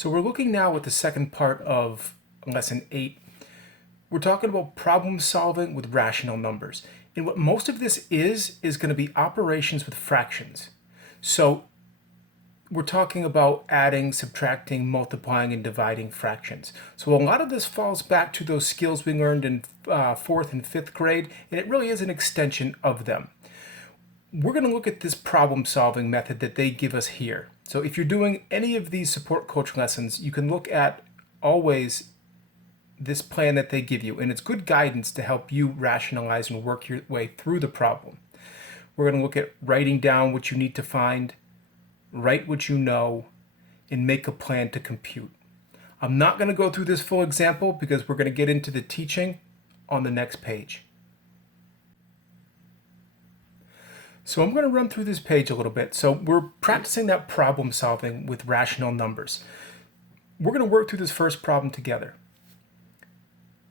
So we're looking now at the second part of lesson 8. We're talking about problem solving with rational numbers. And what most of this is going to be operations with fractions. So we're talking about adding, subtracting, multiplying, and dividing fractions. So a lot of this falls back to those skills we learned in 4th and 5th grade, and it really is an extension of them. We're going to look at this problem solving method that they give us here. So if you're doing any of these support coach lessons, you can look at always this plan that they give you, and it's good guidance to help you rationalize and work your way through the problem. We're going to look at writing down what you need to find, write what you know, and make a plan to compute. I'm not going to go through this full example because we're going to get into the teaching on the next page. So I'm going to run through this page a little bit. So we're practicing that problem solving with rational numbers. We're going to work through this first problem together.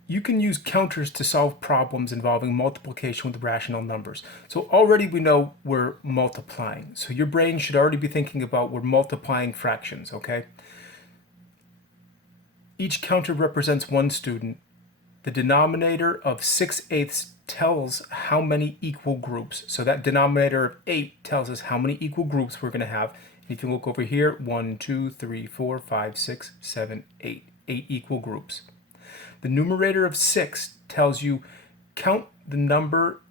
You can use counters to solve problems involving multiplication with rational numbers. So already we know we're multiplying. So your brain should already be thinking about we're multiplying fractions, okay? Each counter represents one student. The denominator of 6/8 tells how many equal groups. So that denominator of 8 tells us how many equal groups we're going to have. And if you look over here, 1, 2, 3, 4, 5, 6, 7, 8. 8 equal groups. The numerator of 6 tells you count the number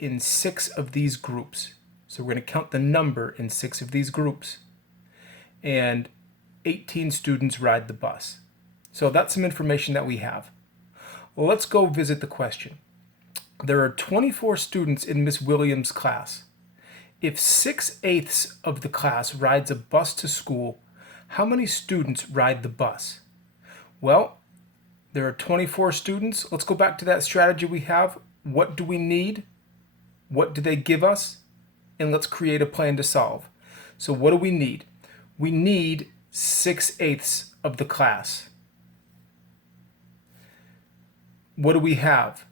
in 6 of these groups. So we're going to count the number in 6 of these groups. And 18 students ride the bus. So that's some information that we have. Well, let's go visit the question. There are 24 students in Miss Williams' class. If 6/8 of the class rides a bus to school, how many students ride the bus? Well, there are 24 students. Let's go back to that strategy we have. What do we need? What do they give us? And let's create a plan to solve. So what do we need? We need 6/8 of the class. What do we have?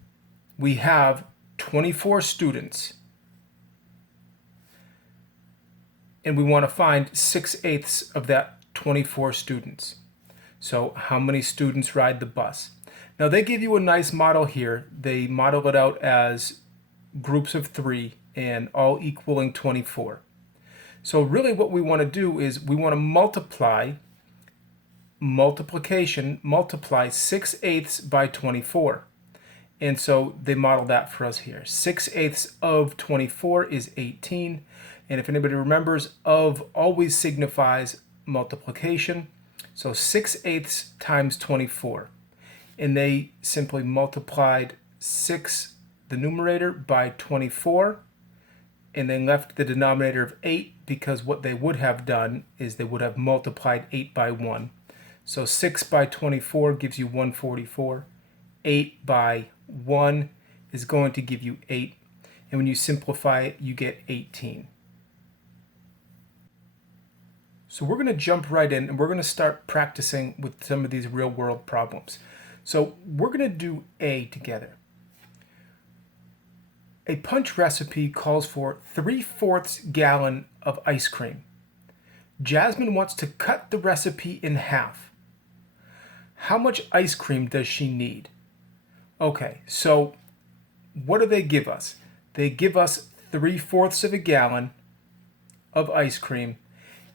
We have 24 students. And we want to find 6/8 of that 24 students. So how many students ride the bus? Now they give you a nice model here. They model it out as groups of 3 and all equaling 24. So really what we want to do is we want to multiply 6/8 by 24. And so they model that for us here. 6/8 of 24 is 18. And if anybody remembers, of always signifies multiplication. So 6/8 times 24. And they simply multiplied 6, the numerator, by 24. And they left the denominator of 8 because what they would have done is they would have multiplied 8 by 1. So 6 by 24 gives you 144. 8 by 1 is going to give you 8. And when you simplify it, you get 18. So we're going to jump right in and we're going to start practicing with some of these real world problems. So we're going to do A together. A punch recipe calls for 3/4 gallon of ice cream. Jasmine wants to cut the recipe in half. How much ice cream does she need? Okay, so what do they give us? They give us 3/4 of a gallon of ice cream,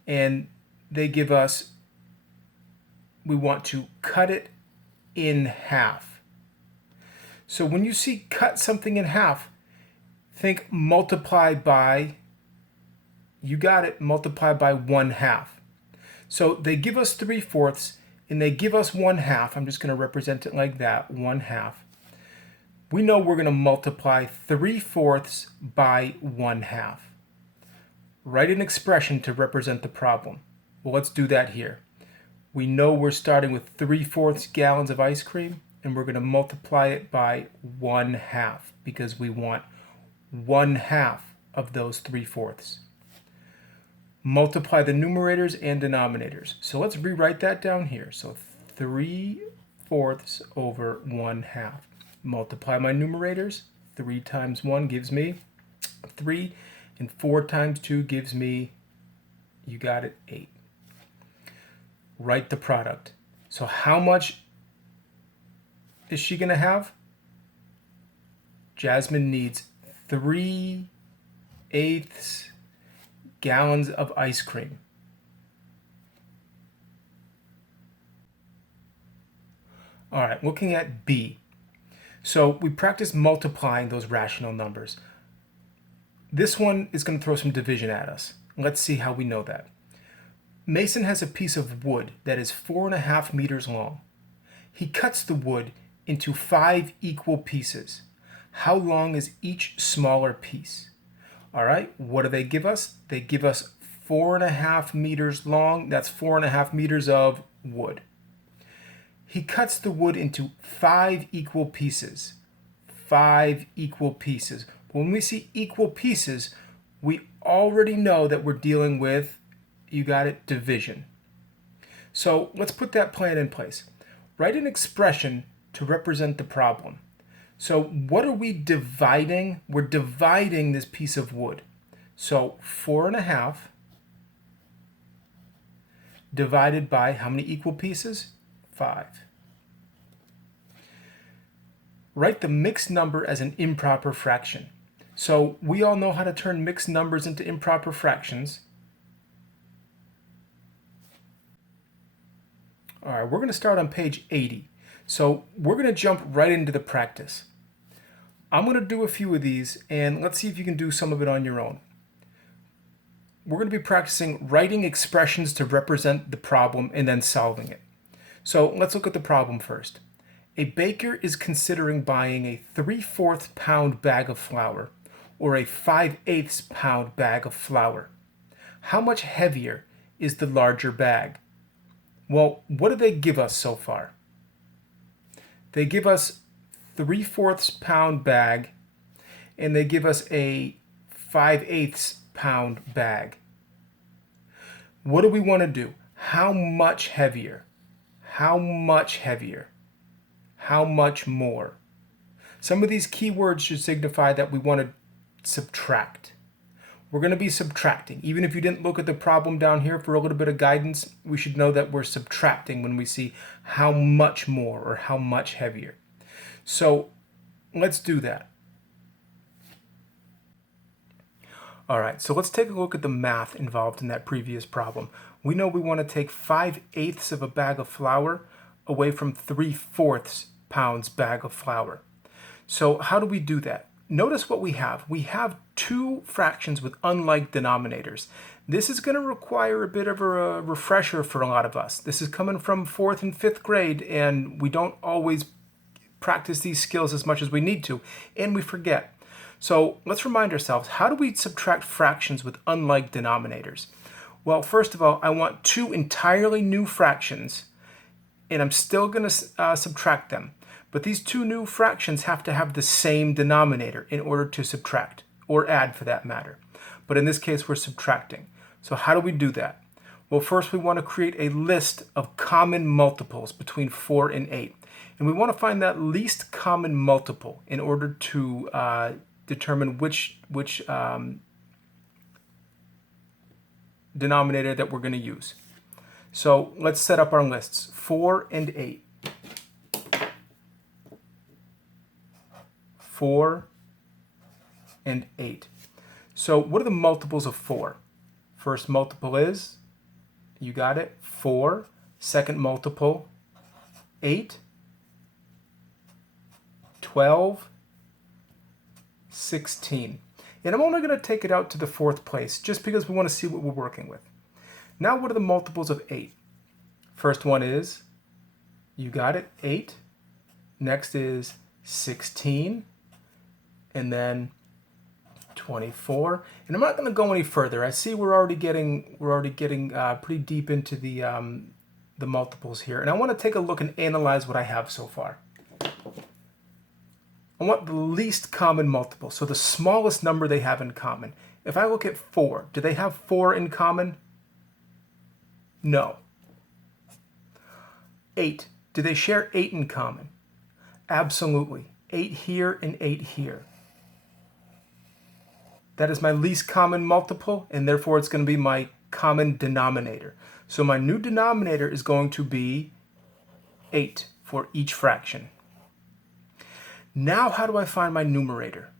and they give us, we want to cut it in half. So when you see cut something in half, think multiply by, you got it, multiply by 1/2. So they give us 3/4 and they give us 1/2. I'm just going to represent it like that, 1/2. We know we're going to multiply 3/4 by 1/2. Write an expression to represent the problem. Well, let's do that here. We know we're starting with 3/4 gallons of ice cream, and we're going to multiply it by 1/2 because we want 1/2 of those 3/4. Multiply the numerators and denominators. So let's rewrite that down here. So 3/4 over 1/2. Multiply my numerators. 3 times 1 gives me 3, and 4 times 2 gives me, you got it, 8. write the product. So how much is she going to have? Jasmine needs 3/8 gallons of ice cream. All right, looking at B. So we practiced multiplying those rational numbers. This one is going to throw some division at us. Let's see how we know that. Mason has a piece of wood that is 4.5 meters long. He cuts the wood into 5 equal pieces. How long is each smaller piece? All right, what do they give us? They give us 4.5 meters long. That's 4.5 meters of wood. He cuts the wood into 5 equal pieces. 5 equal pieces. When we see equal pieces, we already know that we're dealing with, you got it, division. So let's put that plan in place. Write an expression to represent the problem. So what are we dividing? We're dividing this piece of wood. So 4.5 divided by how many equal pieces? 5. Write the mixed number as an improper fraction. So we all know how to turn mixed numbers into improper fractions. All right, we're going to start on page 80. So we're going to jump right into the practice. I'm going to do a few of these, and let's see if you can do some of it on your own. We're going to be practicing writing expressions to represent the problem and then solving it. So let's look at the problem first. A baker is considering buying a 3/4 pound bag of flour or a 5/8 pound bag of flour. How much heavier is the larger bag? Well, what do they give us so far? They give us 3/4 pound bag and they give us a 5/8 pound bag. What do we want to do? How much heavier? How much heavier? How much more? Some of these keywords should signify that we want to subtract. We're going to be subtracting. Even if you didn't look at the problem down here for a little bit of guidance, we should know that we're subtracting when we see how much more or how much heavier. So let's do that. All right, so let's take a look at the math involved in that previous problem. We know we want to take 5/8 of a bag of flour away from 3/4 pounds bag of flour. So how do we do that? Notice what we have. We have two fractions with unlike denominators. This is going to require a bit of a refresher for a lot of us. This is coming from 4th and 5th grade, and we don't always practice these skills as much as we need to, and we forget. So let's remind ourselves, how do we subtract fractions with unlike denominators? Well, first of all, I want two entirely new fractions, and I'm still going to subtract them. But these two new fractions have to have the same denominator in order to subtract, or add for that matter. But in this case, we're subtracting. So how do we do that? Well, first we want to create a list of common multiples between 4 and 8. And we want to find that least common multiple in order to determine which denominator that we're going to use. So let's set up our lists. 4 and 8. 4 and 8. So what are the multiples of 4? First multiple is, you got it, 4. Second multiple, 8. 12, 16. And I'm only going to take it out to the 4th place just because we want to see what we're working with. Now what are the multiples of 8? First one is, you got it, 8. Next is 16. And then 24. And I'm not going to go any further. I see we're already getting pretty deep into the multiples here. And I want to take a look and analyze what I have so far. I want the least common multiple, so the smallest number they have in common. If I look at 4, do they have 4 in common? No. 8, do they share 8 in common? Absolutely. 8 here and 8 here. That is my least common multiple, and therefore it's going to be my common denominator. So my new denominator is going to be 8 for each fraction. Now how do I find my numerator?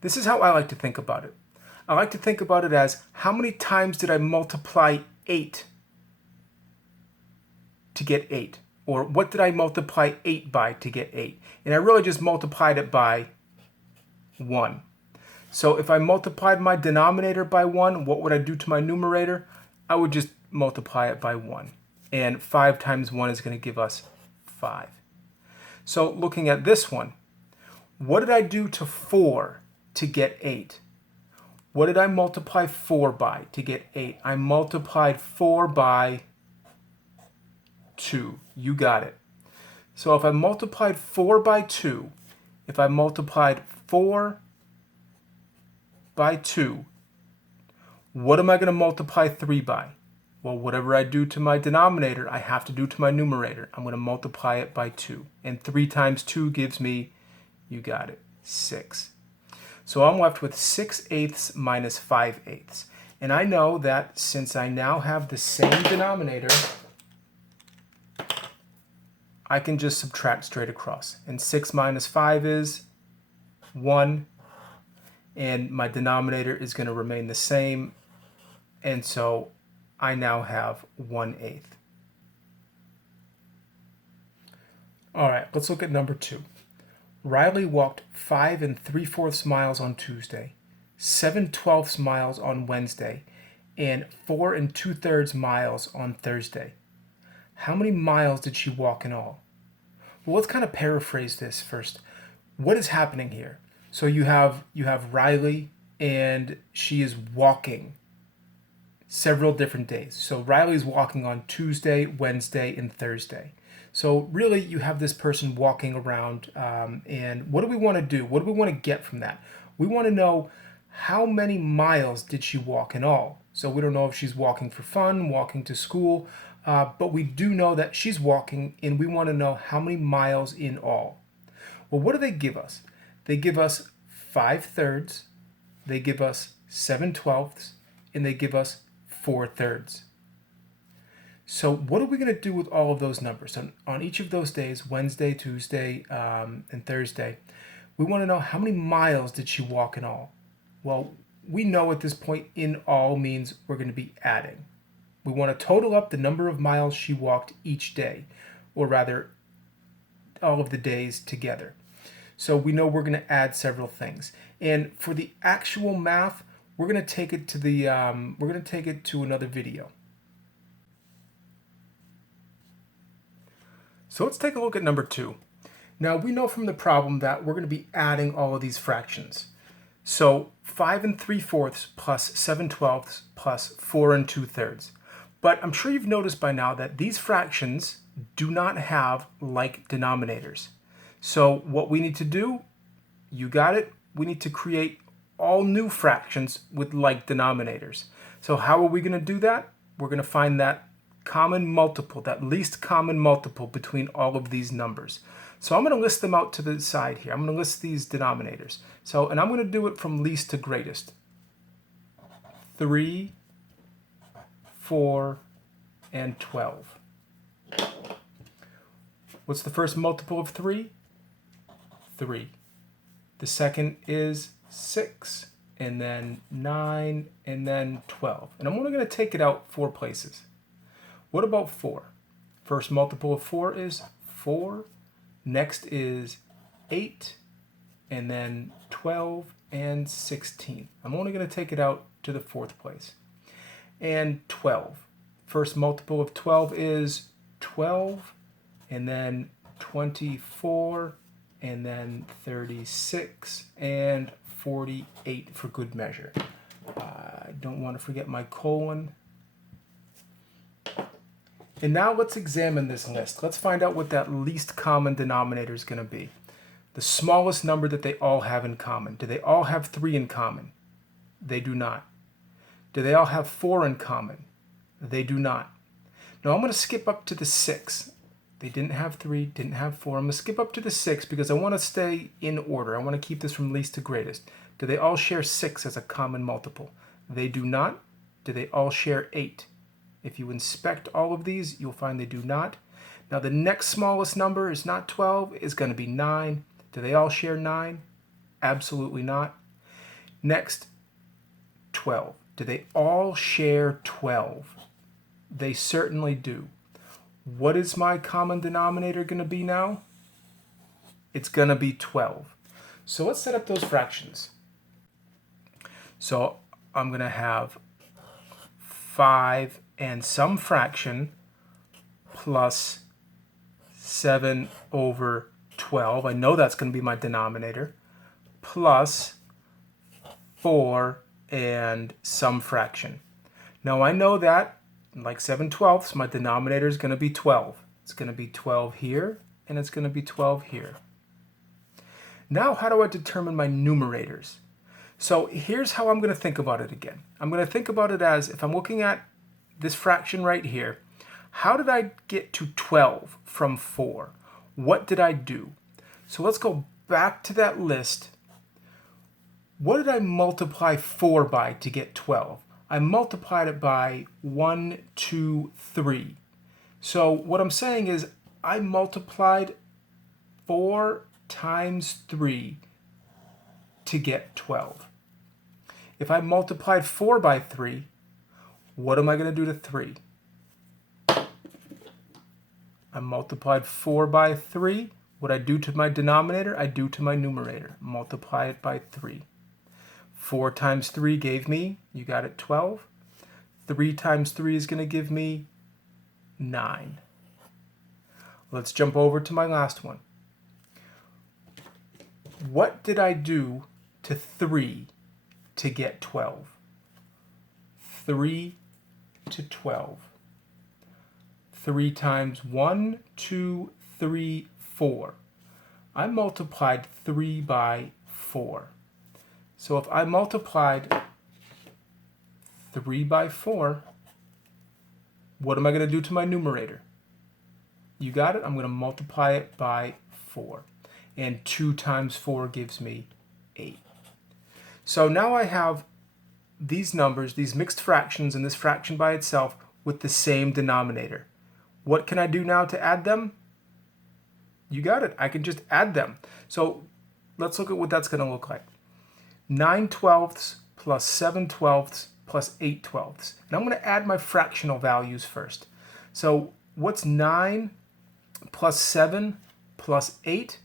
This is how I like to think about it. I like to think about it as how many times did I multiply 8 to get 8? Or what did I multiply 8 by to get 8? And I really just multiplied it by 1. So if I multiplied my denominator by 1, what would I do to my numerator? I would just multiply it by 1. And 5 times 1 is going to give us 5. So looking at this one, what did I do to 4 to get 8? What did I multiply 4 by to get 8? I multiplied 4 by 2. You got it. So if I multiplied 4 by 2, if I multiplied 4 by 2, what am I going to multiply 3 by? Well, whatever I do to my denominator, I have to do to my numerator. I'm going to multiply it by 2. And 3 times 2 gives me, you got it, 6. So I'm left with 6/8 minus 5/8. And I know that since I now have the same denominator, I can just subtract straight across. And 6 minus 5 is 1. And my denominator is going to remain the same. And so I now have 1/8. All right, let's look at number 2. Riley walked 5 3/4 miles on Tuesday, 7/12 miles on Wednesday, and 4 2/3 miles on Thursday. How many miles did she walk in all? Well, let's kind of paraphrase this first. What is happening here? So you have Riley, and she is walking several different days. So Riley's walking on Tuesday, Wednesday, and Thursday. So really, you have this person walking around, and what do we want to do? What do we want to get from that? We want to know how many miles did she walk in all. So we don't know if she's walking for fun, walking to school, but we do know that she's walking, and we want to know how many miles in all. Well, what do they give us? They give us 5/3, they give us 7/12, and they give us 4/3. So what are we going to do with all of those numbers? So on each of those days, Wednesday, Tuesday, and Thursday, we want to know how many miles did she walk in all. Well, we know at this point in all means we're going to be adding. We want to total up the number of miles she walked each day, or rather all of the days together. So we know we're going to add several things. And for the actual math, we're going to take it to another video. So let's take a look at number 2. Now we know from the problem that we're going to be adding all of these fractions. So 5 3/4 plus 7/12 plus 4 2/3. But I'm sure you've noticed by now that these fractions do not have like denominators. So what we need to do, you got it, we need to create all new fractions with like denominators. So how are we going to do that? We're going to find that common multiple, that least common multiple between all of these numbers. So I'm going to list them out to the side here. I'm going to list these denominators. And I'm going to do it from least to greatest. 3, 4, and 12. What's the first multiple of 3? 3. The second is 6, and then 9, and then 12. And I'm only going to take it out 4 places. What about 4? First multiple of 4 is 4. Next is 8, and then 12 and 16. I'm only going to take it out to the 4th place. And 12. First multiple of 12 is 12, and then 24, and then 36, and 48 for good measure. I don't want to forget my colon. And now let's examine this list. Let's find out what that least common denominator is going to be. The smallest number that they all have in common. Do they all have 3 in common? They do not. Do they all have 4 in common? They do not. Now I'm going to skip up to the 6. They didn't have 3, didn't have 4. I'm going to skip up to the 6 because I want to stay in order. I want to keep this from least to greatest. Do they all share 6 as a common multiple? They do not. Do they all share 8? If you inspect all of these, you'll find they do not. Now the next smallest number is not 12, it's going to be 9. Do they all share 9? Absolutely not. Next, 12. Do they all share 12? They certainly do. What is my common denominator going to be now? It's going to be 12. So let's set up those fractions. So I'm going to have 5 and some fraction plus 7 over 12. I know that's going to be my denominator. Plus 4 and some fraction. Now I know that, like 7/12, my denominator is going to be 12. It's going to be 12 here, and it's going to be 12 here. Now how do I determine my numerators? So here's how I'm going to think about it again. I'm going to think about it as, if I'm looking at this fraction right here, how did I get to 12 from 4? What did I do? So let's go back to that list. What did I multiply 4 by to get 12? I multiplied it by 1, 2, 3. So what I'm saying is I multiplied 4 times 3 to get 12. If I multiplied 4 by 3, what am I going to do to 3? I multiplied 4 by 3. What I do to my denominator, I do to my numerator. Multiply it by 3. 4 times 3 gave me, you got it, 12. 3 times 3 is going to give me 9. Let's jump over to my last one. What did I do to 3 to get 12? 3 to 12. 3 times 1, 2, 3, 4. I multiplied 3 by 4. So if I multiplied 3 by 4, what am I going to do to my numerator? You got it? I'm going to multiply it by 4. And 2 times 4 gives me 8. So now I have these numbers, these mixed fractions, and this fraction by itself with the same denominator. What can I do now to add them? You got it. I can just add them. So let's look at what that's going to look like. 9/12 plus 7/12 plus 8/12. And I'm going to add my fractional values first. So what's 9 plus 7 plus 8?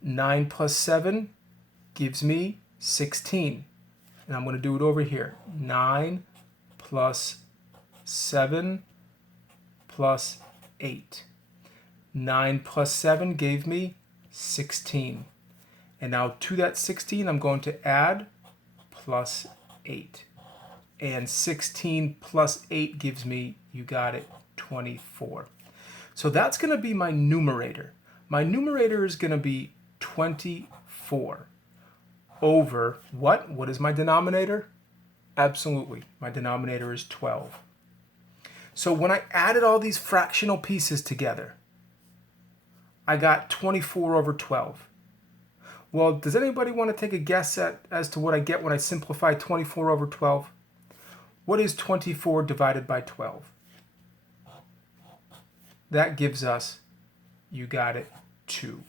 9 plus 7 gives me 16. And I'm going to do it over here. 9 plus 7 plus 8. 9 plus 7 gave me 16. And now to that 16, I'm going to add plus 8. And 16 plus 8 gives me, you got it, 24. So that's going to be my numerator. My numerator is going to be 24 over what? What is my denominator? Absolutely. My denominator is 12. So when I added all these fractional pieces together, I got 24 over 12. Well, does anybody want to take a guess as to what I get when I simplify 24 over 12? What is 24 divided by 12? That gives us, you got it, 2.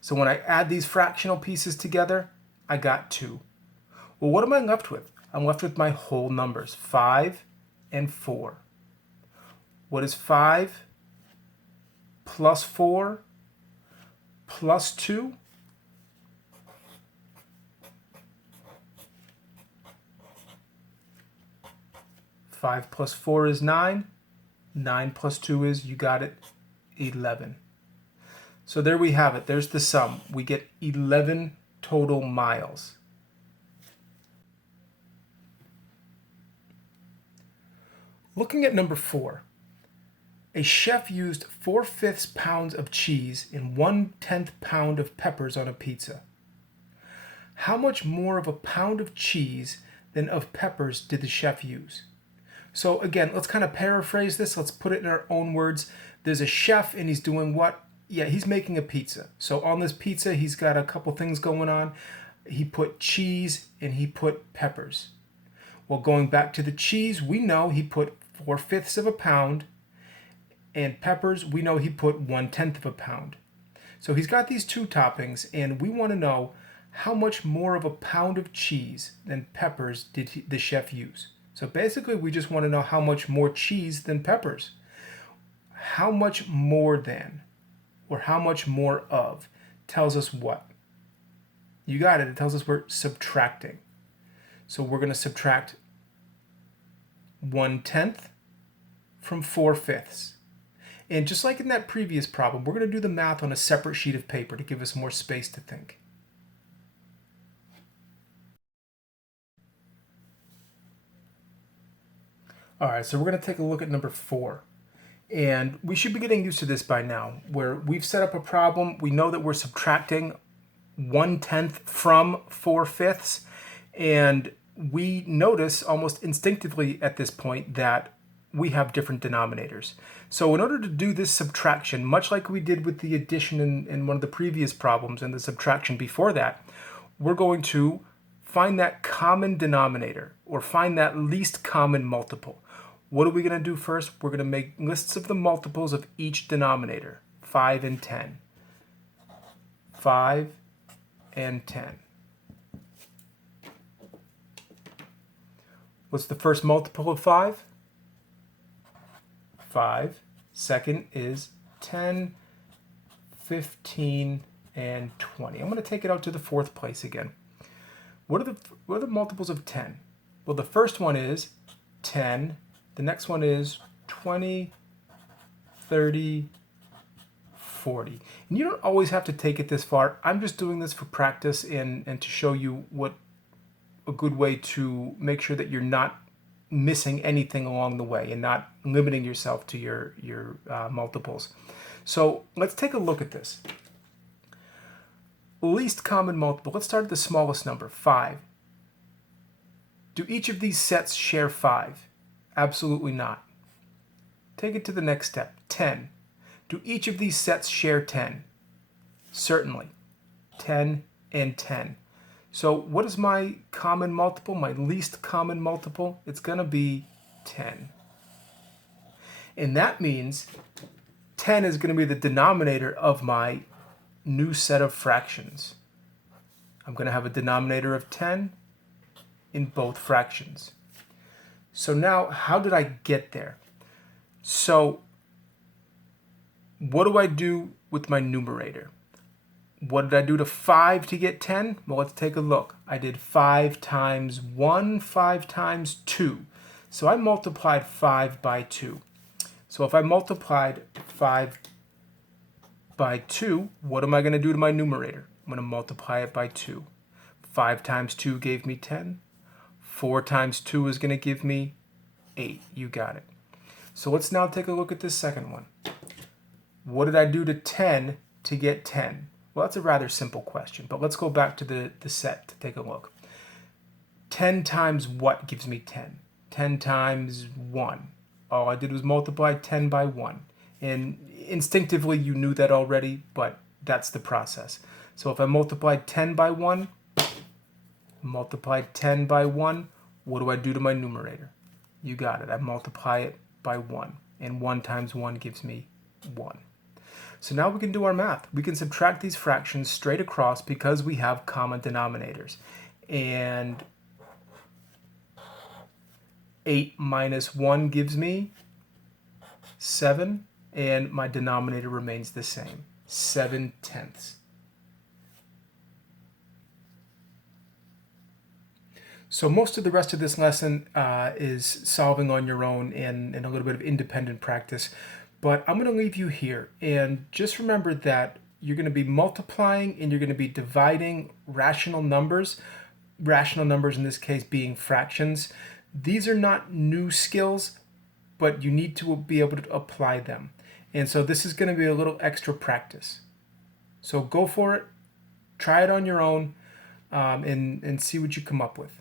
So when I add these fractional pieces together, I got 2. Well, what am I left with? I'm left with my whole numbers, 5 and 4. What is 5 plus 4 plus 2? 5 plus 4 is 9. 9 plus 2 is, you got it, 11. So there we have it. There's the sum. We get 11 total miles. Looking at number 4. A chef used 4/5 pounds of cheese and 1/10 pound of peppers on a pizza. How much more of a pound of cheese than of peppers did the chef use? So again, let's kind of paraphrase this. Let's put it in our own words. There's a chef and he's doing what? Yeah, he's making a pizza. So on this pizza, he's got a couple things going on. He put cheese and he put peppers. Well, going back to the cheese, we know he put 4/5 of a pound, and peppers, we know he put 1/10 of a pound. So he's got these two toppings, and we want to know how much more of a pound of cheese than peppers did the chef use. So basically, we just want to know how much more cheese than peppers. How much more than, or how much more of, tells us what? You got it. It tells us we're subtracting. So we're going to subtract 1/10 from 4/5. And just like in that previous problem, we're going to do the math on a separate sheet of paper to give us more space to think. All right, so we're going to take a look at number 4. And we should be getting used to this by now, where we've set up a problem. We know that we're subtracting 1/10 from 4/5. And we notice almost instinctively at this point that we have different denominators. So in order to do this subtraction, much like we did with the addition in one of the previous problems and the subtraction before that, we're going to find that common denominator, or find that least common multiple. What are we going to do first? We're going to make lists of the multiples of each denominator, 5 and 10. 5 and 10. What's the first multiple of 5? 5. Second is 10, 15, and 20. I'm going to take it out to the 4th place again. What are the multiples of 10? Well, the first one is 10. The next one is 20, 30, 40. And you don't always have to take it this far. I'm just doing this for practice and to show you what a good way to make sure that you're not missing anything along the way and not limiting yourself to your multiples. So let's take a look at this. Least common multiple. Let's start at the smallest number, 5. Do each of these sets share 5? Absolutely not. Take it to the next step, 10. Do each of these sets share 10? Certainly. 10 and 10. So what is my common multiple, my least common multiple? It's going to be 10. And that means 10 is going to be the denominator of my new set of fractions. I'm going to have a denominator of 10 in both fractions. So now, how did I get there? So what do I do with my numerator? What did I do to 5 to get 10? Well, let's take a look. I did 5 times 1, 5 times 2. So I multiplied 5 by 2. So if I multiplied 5 by 2, what am I going to do to my numerator? I'm going to multiply it by 2. 5 times 2 gave me 10. 4 times 2 is going to give me 8. You got it. So let's now take a look at this second one. What did I do to 10 to get 10? Well, that's a rather simple question, but let's go back to the set to take a look. 10 times what gives me 10? 10 times 1. All I did was multiply 10 by 1. And instinctively, you knew that already, but that's the process. So if I multiplied 10 by 1, multiplied 10 by 1, what do I do to my numerator? You got it. I multiply it by 1. And 1 times 1 gives me 1. So now we can do our math. We can subtract these fractions straight across because we have common denominators. And 8 minus 1 gives me 7. And my denominator remains the same, 7/10. So most of the rest of this lesson is solving on your own and a little bit of independent practice. But I'm going to leave you here. And just remember that you're going to be multiplying and you're going to be dividing rational numbers in this case being fractions. These are not new skills, but you need to be able to apply them. And so this is going to be a little extra practice. So go for it, try it on your own, and see what you come up with.